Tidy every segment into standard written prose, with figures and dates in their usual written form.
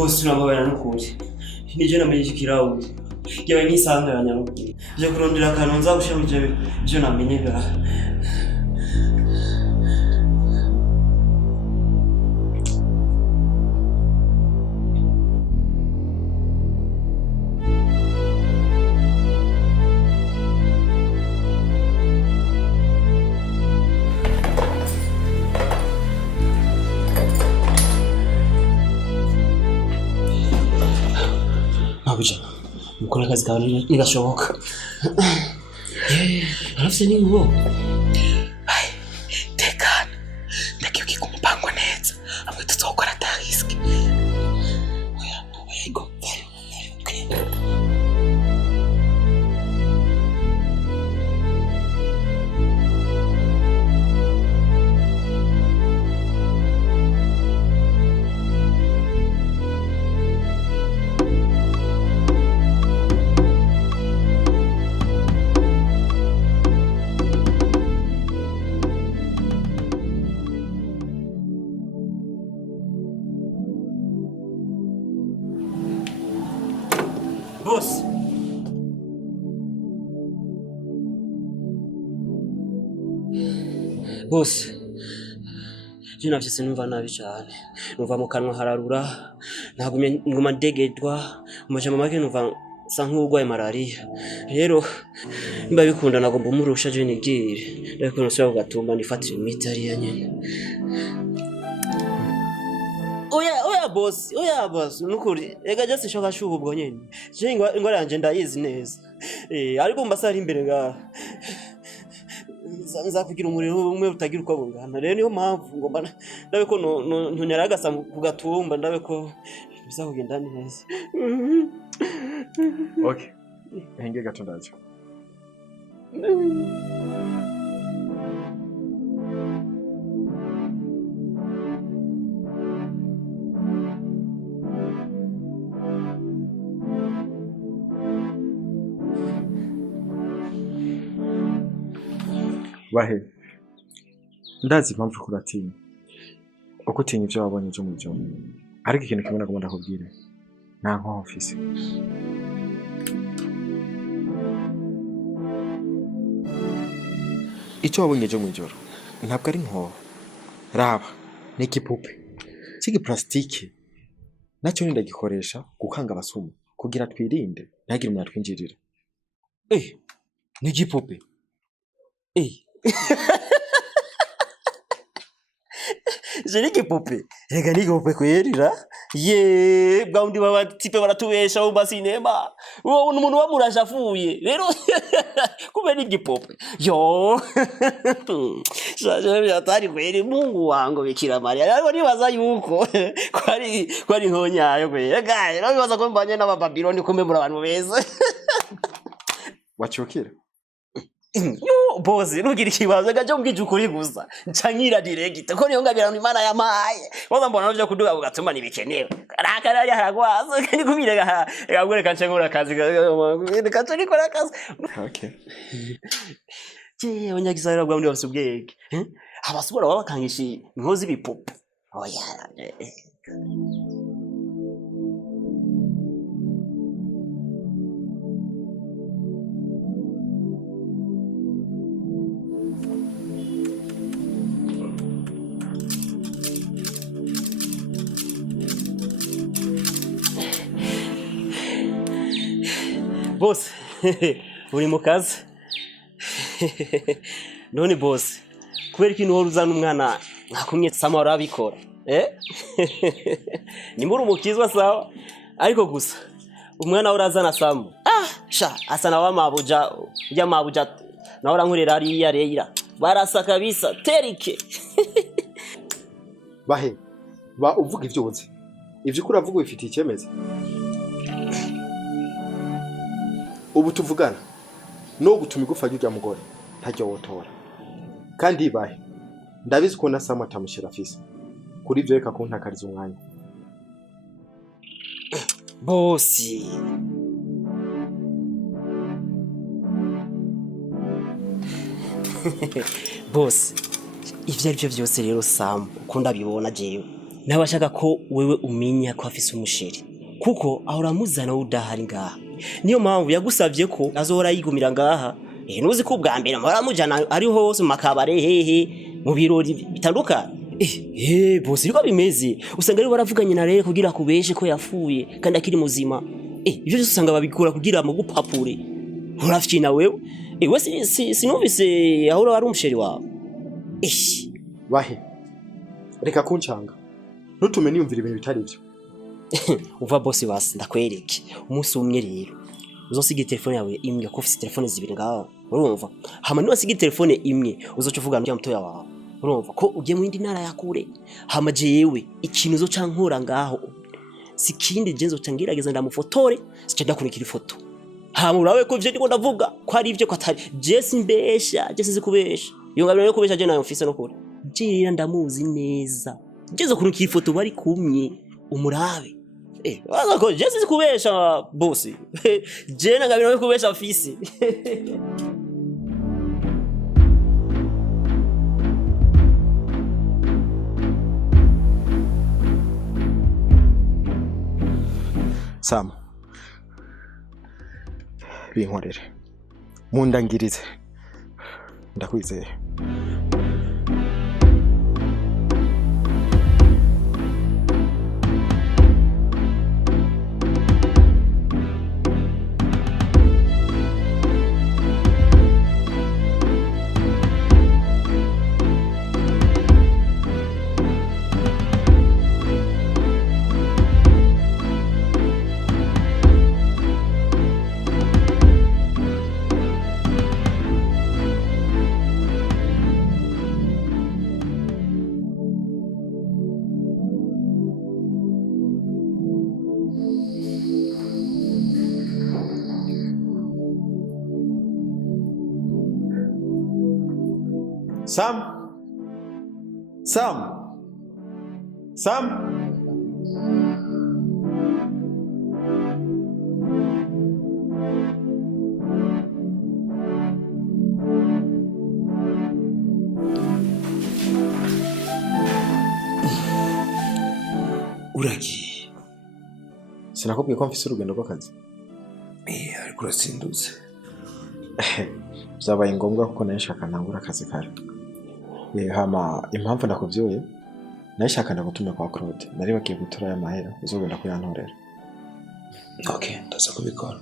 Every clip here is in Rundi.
bose tunababera n'ukuri nije namenye ikirawo yewe nk'isanganya n'ukuri je kurondera akantu nza gushira je namenye ga mukora akazi kawe nirashoboka arafite n'ingo tekana ndakiye kumupango neza amwe tuzokora tariski oya go okay Boss, je navyise numva nabi cyane. Numva mu kanwa hararura, nagumye nguma ndegedwa, amajambo make numva sa nk'urwaye malaria. Rero mba bikunda nagomba umurusha je nigire. Ariko nosubira kugatumba nifatira imiti ari nyene. Oya boss, nukuri. Ega just shoka shubu ubwo nyene. Je ingwara yanje ndayizi neza. Ariko mbasari imbere ga nza kugira umuriro umwe utagira uko bungana rero niyo mpamvu ngomba ndabe ko ntunyaragasa kugatumba ndabe ko bizakugenda neza. Okay, henge gato ndaje. Bahe, ndazi impamvu kuratinya uko utinya ibyo wabonye byo mu byo, ariko ikintu kimwe nagomba ndakubwire nta nkoho mfise. Icyo wabonye byo mu ijoro ntabwo ari nkoho, raba ni igipupe cy'igiplastike nacyo ndagikoresha gukanga abasumu kugira twirinde ntagire umuntu atwinjirira. Ni igipupe je n'igipupe rega n'igipupe kwerira ye bwaundi baba tipe baratubesha mu sinema wowe umuntu wamuraje avuye rero kube n'igipupe yo shaje atari kweri Mungu wangu Bikira Maria ariko nibaza yuko kwari nkonyayo kwega rero bibaza ko mbanye n'abababiloni kumbe muri abantu beza wacokira. Yo boss nugira ikibazo gaje mbwije ukuri gusa ncankira direct ko niyo ngabira Imana yamaye waza mbona navyo kuduga bugatuma nibikenewe rakara ari haragwaza kandi kubirega yagure kanje nkora akazi kato nikora akazi. Okay je onyagisara bwa ndi bafite ubwenge abasubora babakangishi inkozi bipupa oya boss uri mu kazi none boss kubera ikintu uhora uzana umwana nakumye samara abikora ni muri umukizwa sawa ariko gusa umwana urazana samu sha asana wa mabuja ya mabuja naora nkurera ari ya reira barasa kabisa terike. Bahe ba uvuga ivyo uzi ivyo kuravuga bifitiye icemeze. Ubu tuvugana no gutuma igufa ry'ujya mugore ntajya wotora kandi bahe ndabizi ko na Samu atamushira afise kuri ivyo reka kuntakariza umwanya. Bosi boss ivyo arivyo vyose rero Samu ukunda bibona jewe nabashaka ko wewe umenya ko afise umusheri kuko ahora muzana udahari ngaha niyo mpamvu yagusavye ko azohora yigumira ngaha nuzi ko ubwa mbere mpora mujana ari hose mu makabare hehe mu birori bitandukanye bose yuko bimeze usanga ari baravuganye na rero kugira kubeshe ko yafuye kandi akiri muzima ivyo byose usanga babikora kugira mu gupapure urafyina wewe we sinumvise ahora ari umusheri wawe bahe reka kuncanga ntutume niyumvira ibintu bitari byo uva bosi basi ndakwereke umunsi umwe rero uzosiga telefone yawe imwe ko ufite telefone zibiri ngaho urumva hama niba siga telefone imwe uzoca uvugana n'ya mutoya wawe urumva ko ugiye mu yindi ntara ya kure hama jewe ikintu uzoca nkora ngaho sikindi je nzoca ngerageza ndamufotore sica ndakurikira ifoto hama urawe ko ivyo ndiko ndavuga ko ari ivyo ko atari je simbesha je sizikubesha iyo ngabiro yo kubesha je nayo mfise no kure je ndamuzi neza je zo kurikira ifoto bari kumye umurabe waza ko je sizikubesha bosi je ngabiro yo kubesha mfise Sam binkorere mundangirize ndakwizeye Sam Uragiye sinakubwiye ko mfise urugendo rw'akazi ariko urasindutse byabaye ngombwa kuko nashaka ntangura akazi kare hama impamvu ndakuvyoye nashaka ndagutuma kwa Claude nari bagiye gutora ya mahera uzogenda kuyantorera okay ndaza kubikora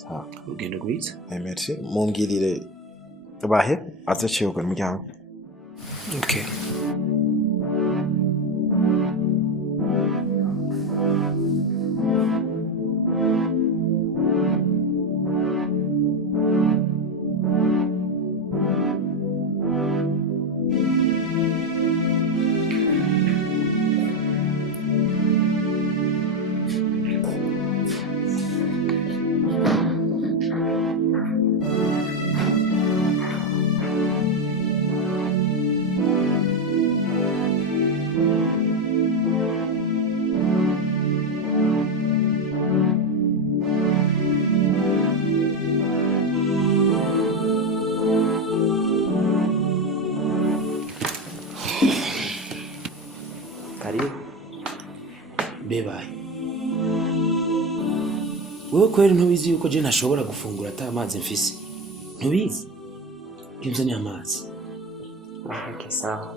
sawa urugendo rwiza merci mungirire bahe azaciyogwa umuryango okay Bebaye wewe kweli ntubizi yuko je ntashobora gufungura ata amazi mfise ntubizi ibyo ni amazi okay sawa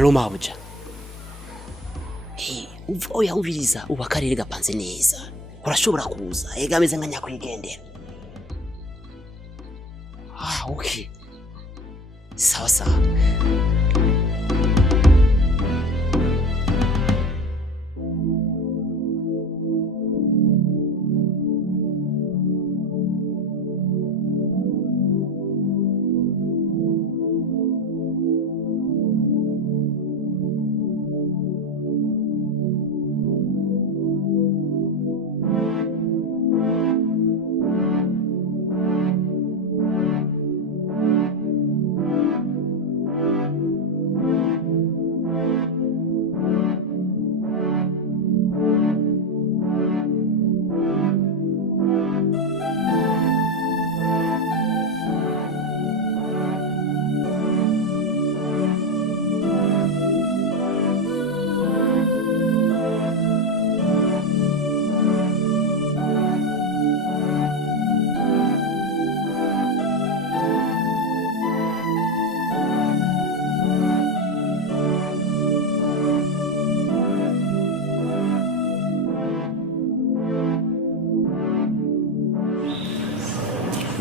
Halo mabuja. Oya ubiriza ubu akarere gapanze neza. Urashobora kuza. Ega ameze nka nyakwigendera. Okay. Sawa sawa.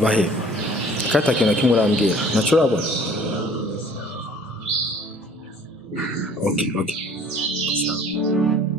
Bahe, kata kintu kimwe urambwira naco urabona. Okay. Sawa.